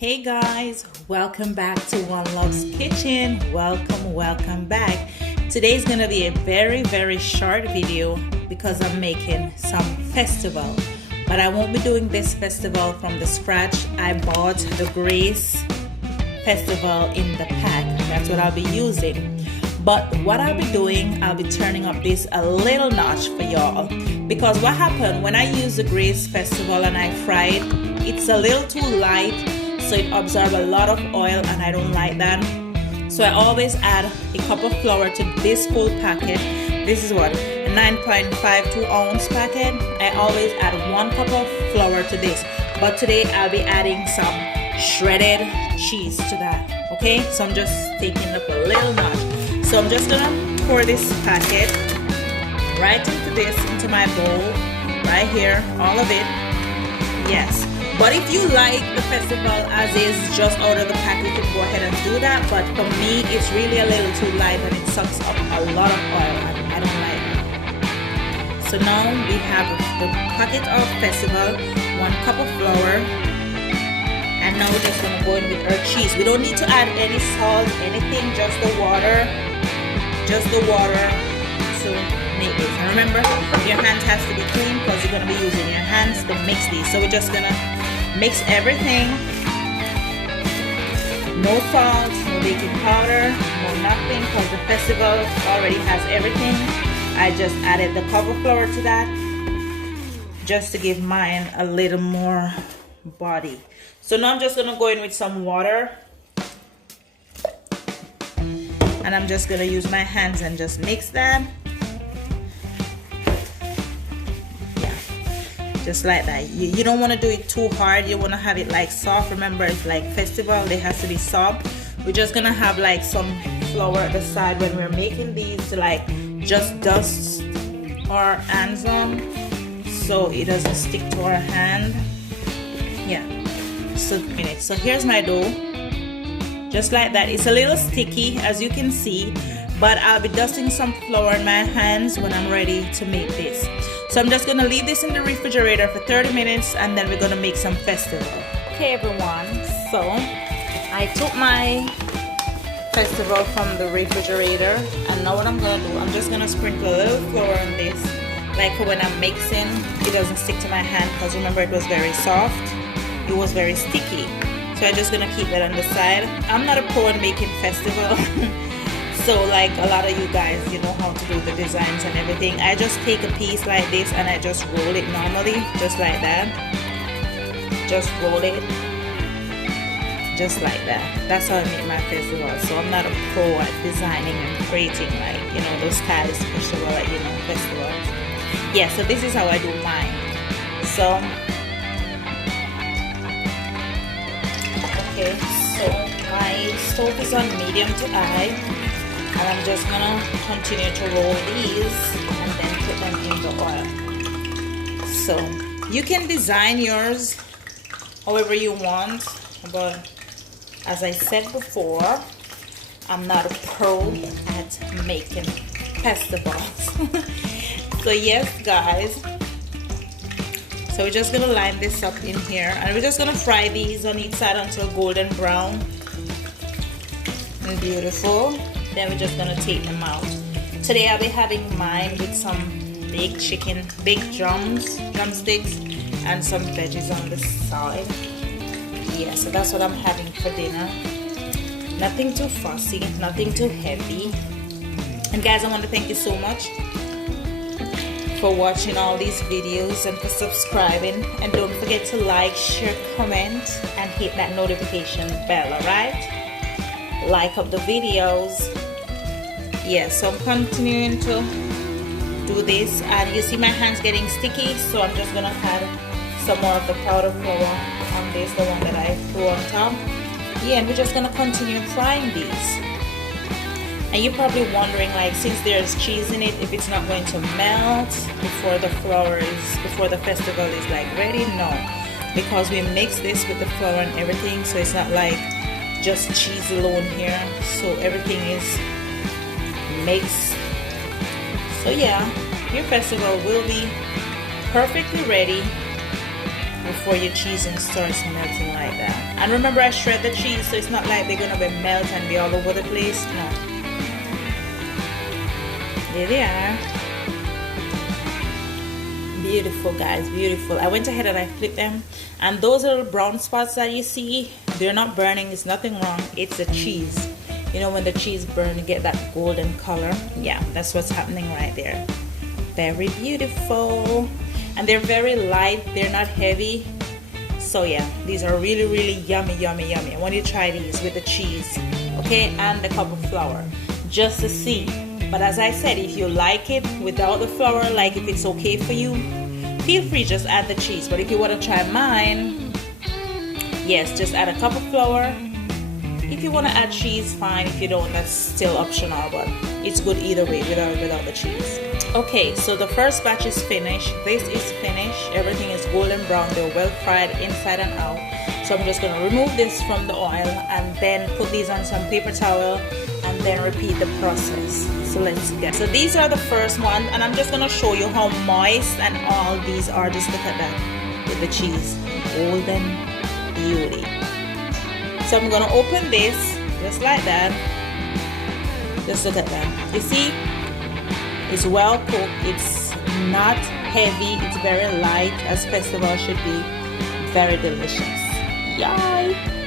Hey guys, welcome back to One Love's Kitchen. Welcome back. Today's gonna be a very short video because I'm making some festival, but I won't be doing this festival from the scratch. I bought the Grace festival in the pack. That's what I'll be using. But what I'll be doing, I'll be turning up this a little notch for y'all, because what happened when I use the Grace festival and I fried, it's a little too light, so it absorbs a lot of oil and I don't like that. So I always add a cup of flour to this full packet. This is what, a 9.52 ounce packet. I always add 1 cup of flour to this, but today I'll be adding some shredded cheese to that. Okay, so I'm just taking up a little notch. So I'm just gonna pour this packet right into my bowl right here, all of it. Yes, but if you like the festival as is, just out of the pack, you can go ahead and do that. But for me, it's really a little too light and it sucks up a lot of oil and I don't like it. So now we have the packet of festival, 1 cup of flour, and now we're just gonna go in with our cheese. We don't need to add any salt, anything, just the water to make this. And remember, your hands has to be clean because you're gonna be using your hands to mix these. So we're just gonna mix everything. No salt, no baking powder, no nothing, because the festival already has everything. I just added the cup of flour to that just to give mine a little more body. So now I'm just gonna go in with some water, and I'm just gonna use my hands and just mix that. Just like that. You don't want to do it too hard. You want to have it like soft. Remember, it's like festival, they has to be soft. We're just gonna have like some flour at the side when we're making these to like just dust our hands on so it doesn't stick to our hand. Yeah, so here's my dough, just like that. It's a little sticky, as you can see, but I'll be dusting some flour in my hands when I'm ready to make this. So I'm just gonna leave this in the refrigerator for 30 minutes and then we're gonna make some festival. Okay everyone, so I took my festival from the refrigerator, and now what I'm gonna do, I'm just gonna sprinkle a little flour on this, like for when I'm mixing, it doesn't stick to my hand, because remember it was very soft, it was very sticky. So I'm just gonna keep that on the side. I'm not a pro in making festival. So like a lot of you guys, you know how to do the designs and everything. I just take a piece like this and I just roll it normally, just like that. Just roll it, just like that. That's how I make my festival. So I'm not a pro at designing and creating, like, you know, those styles, especially like, you know, festivals. Yeah, so this is how I do mine. So okay, so my stove is on medium to high. And I'm just gonna continue to roll these and then put them in the oil. So you can design yours however you want, but as I said before, I'm not a pro at making festivals. So yes guys, so we're just gonna line this up in here and we're just gonna fry these on each side until golden brown and beautiful. Then we're just gonna take them out. Today I'll be having mine with some baked chicken, baked drumsticks, and some veggies on the side. Yeah, so that's what I'm having for dinner. Nothing too fussy, nothing too heavy. And guys, I want to thank you so much for watching all these videos and for subscribing. And don't forget to like, share, comment, and hit that notification bell, alright? Like up the videos. Yeah, so I'm continuing to do this, and you see my hands getting sticky, so I'm just gonna add some more of the powder flour on this, the one that I threw on top. Yeah, and we're just gonna continue frying these. And you're probably wondering, like, since there's cheese in it, if it's not going to melt before the festival is like ready. No, because we mix this with the flour and everything, so it's not like just cheese alone here, so everything is mixed. So yeah, your festival will be perfectly ready before your cheesing starts melting like that. And remember, I shred the cheese, so it's not like they're gonna be melt and be all over the place. No. There they are. Beautiful, guys, beautiful. I went ahead and I flipped them, and those little brown spots that you see, they're not burning. It's nothing wrong. It's the cheese. You know, when the cheese burns, you get that golden color. Yeah, that's what's happening right there. Very beautiful. And they're very light, they're not heavy. So yeah, these are really, really yummy, yummy, yummy. I want you to try these with the cheese, okay, and the cup of flour, just to see. But as I said, if you like it without the flour, like if it's okay for you, feel free, just add the cheese. But if you want to try mine, yes, just add a cup of flour. If you want to add cheese, fine. If you don't, that's still optional, but it's good either way, without the cheese. Okay, so the first batch is finished. This is finished. Everything is golden brown. They're well fried inside and out. So I'm just going to remove this from the oil and then put these on some paper towel and then repeat the process. So let's get. So these are the first ones, and I'm just going to show you how moist and all these are. Just look at that with the cheese. Golden beauty. So I'm going to open this just like that. Just look at that. You see? It's well cooked, it's not heavy, it's very light, as festival should be. Very delicious. Yay!